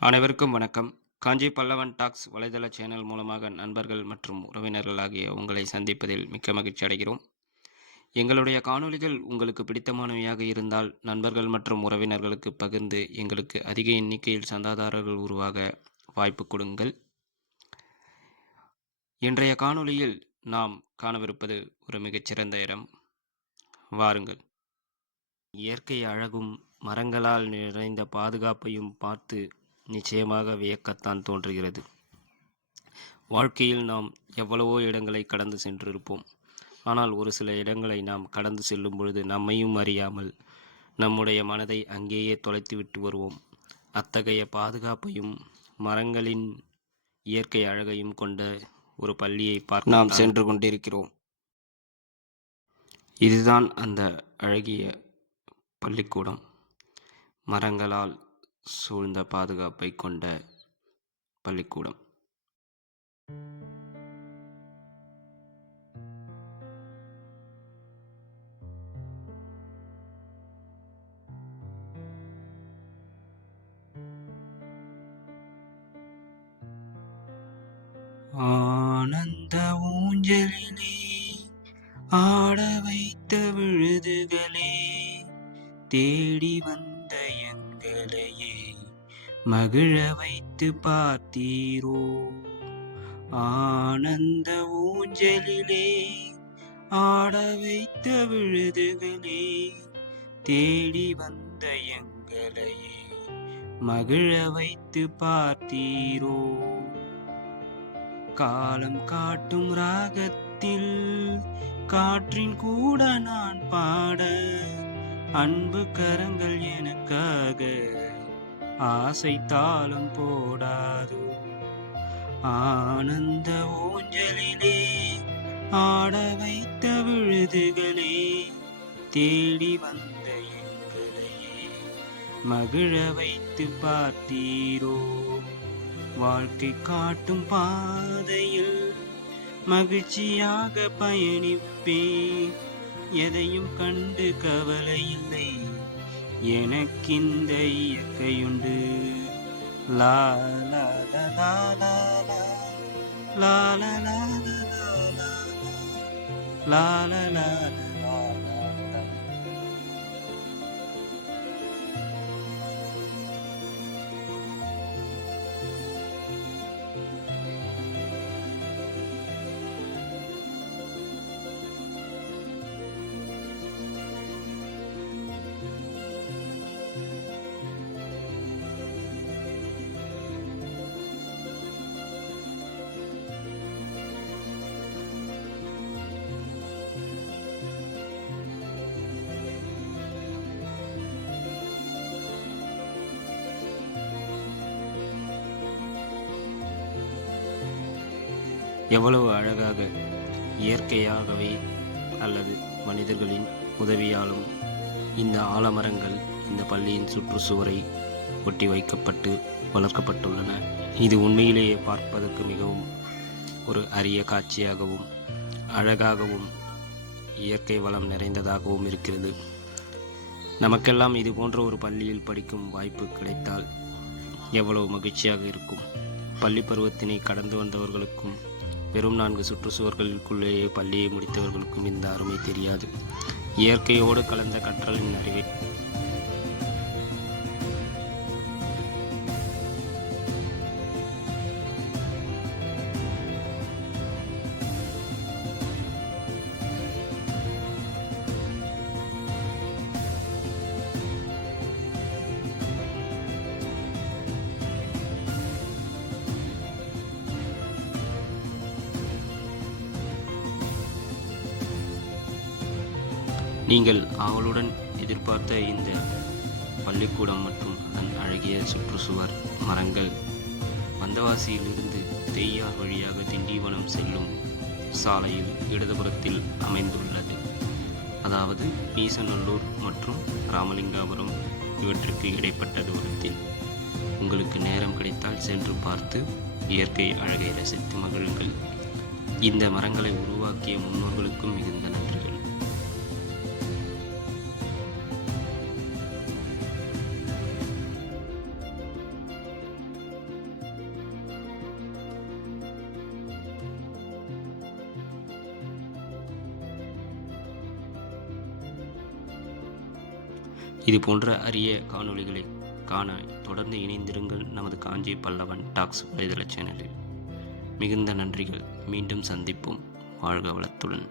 அனைவருக்கும் வணக்கம். காஞ்சி பல்லவன் டாக்ஸ் வலைதள சேனல் மூலமாக நண்பர்கள் மற்றும் உறவினர்கள் ஆகிய உங்களை சந்திப்பதில் மிக்க மகிழ்ச்சி அடைகிறோம். எங்களுடைய காணொளிகள் உங்களுக்கு பிடித்தமானவையாக இருந்தால் நண்பர்கள் மற்றும் உறவினர்களுக்கு பகிர்ந்து எங்களுக்கு அதிக எண்ணிக்கையில் சந்தாதாரர்கள் உருவாக வாய்ப்பு கொடுங்கள். இன்றைய காணொளியில் நாம் காணவிருப்பது ஒரு மிகச்சிறந்த இடம். வாருங்கள். இயற்கை அழகும் மரங்களால் நிறைந்த பாதுகாப்பையும் பார்த்து நிச்சயமாக வியக்கத்தான் தோன்றுகிறது. வாழ்க்கையில் நாம் எவ்வளவோ இடங்களை கடந்து சென்றிருப்போம். ஆனால் ஒரு சில இடங்களை நாம் கடந்து செல்லும் பொழுது நம்மையும் அறியாமல் நம்முடைய மனதை அங்கேயே தொலைத்துவிட்டு வருவோம். அத்தகைய பாதுகாப்பையும் மரங்களின் இயற்கை அழகையும் கொண்ட ஒரு பள்ளியை பார்க்க நாம் சென்று கொண்டிருக்கிறோம். இதுதான் அந்த அழகிய பள்ளிக்கூடம். மரங்களால் சூழ்ந்த பாதுகாப்பை கொண்ட பள்ளிக்கூடம். ஆனந்த ஊஞ்சலிலே ஆட வைத்த விழுதுகளே தேடி வந்த எங்களை. மகிழ வைத்து பார்த்தீரோ? ஆனந்த ஊஞ்சலிலே ஆட வைத்த விழுதுகளே தேடி வந்த எங்களையே மகிழ வைத்து பார்த்தீரோ? காலம் காட்டும் ராகத்தில் காற்றின் கூட நான் பாட அன்பு கரங்கள் எனக்காக ஆசைத்தாலும் போடாது. ஆனந்த ஊஞ்சலிலே ஆட வைத்த விழுதுகளே தேடி வந்த எங்களையே மகிழ வைத்து பார்த்தீரோ. வாழ்க்கை காட்டும் பாதையில் மகிழ்ச்சியாக பயணிப்பேன். எதையும் கண்டு கவலை இல்லை. எனக்கிந்த இயற்கையுண்டு லா லா லா லா லா லா லா லா லா லா லா எவ்வளவு அழகாக இயற்கையாகவே அல்லது மனிதர்களின் உதவியாலும் இந்த ஆலமரங்கள் இந்த பள்ளியின் சுற்றுச்சுவரை ஒட்டி வைக்கப்பட்டு வளர்க்கப்பட்டுள்ளன. இது உண்மையிலேயே பார்ப்பதற்கு மிகவும் ஒரு அரிய காட்சியாகவும் அழகாகவும் இயற்கை வளம் நிறைந்ததாகவும் இருக்கிறது. நமக்கெல்லாம் இது போன்ற ஒரு பள்ளியில் படிக்கும் வாய்ப்பு கிடைத்தால் எவ்வளவு மகிழ்ச்சியாக இருக்கும். பள்ளி பருவத்தினை கடந்து வந்தவர்களுக்கும் வெறும் நான்கு சுற்றுச்சுவர்களுக்குள்ளேயே பள்ளியை முடித்தவர்களுக்கும் இந்த அருமை தெரியாது. இயற்கையோடு கலந்த கற்றலின் அறிவை நீங்கள் ஆவலுடன் எதிர்பார்த்த இந்த பள்ளிக்கூடம் மற்றும் அதன் அழகிய சுற்றுச்சுவர் மரங்கள் வந்தவாசியிலிருந்து தெய்யார் வழியாக திண்டிவனம் செல்லும் சாலையில் இடதுபுறத்தில் அமைந்துள்ளது. அதாவது மீசநல்லூர் மற்றும் ராமலிங்காபுரம் இவற்றுக்கு இடைப்பட்ட தூரத்தில். உங்களுக்கு நேரம் கிடைத்தால் சென்று பார்த்து இயற்கை அழகை ரசித்து மகிழுங்கள். இந்த மரங்களை உருவாக்கிய முன்னோர்களுக்கும் மிகுந்த இது போன்ற அரிய காணொளிகளை காண தொடர்ந்து இணைந்திருங்கள் நமது காஞ்சி பல்லவன் டாக்ஸ் வலைதள சேனலில். மிகுந்த நன்றிகள். மீண்டும் சந்திப்போம். வாழ்க வளத்துடன்.